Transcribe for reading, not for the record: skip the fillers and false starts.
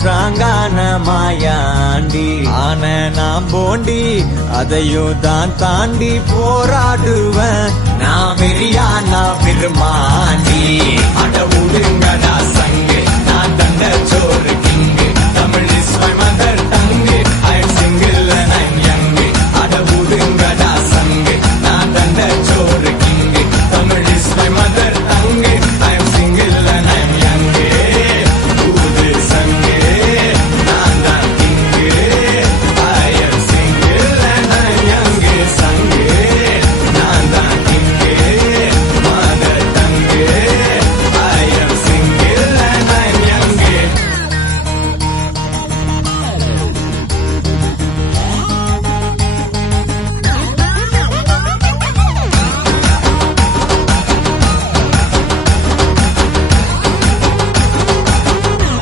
ஸ்ட்ராங்கான மாயாண்டி. ஆன நான் போண்டி அதையும் தான் தாண்டி போராடுவேன். நான் வெறியா நான் விரும்பாண்டி. அட உடுங்கடா சங்க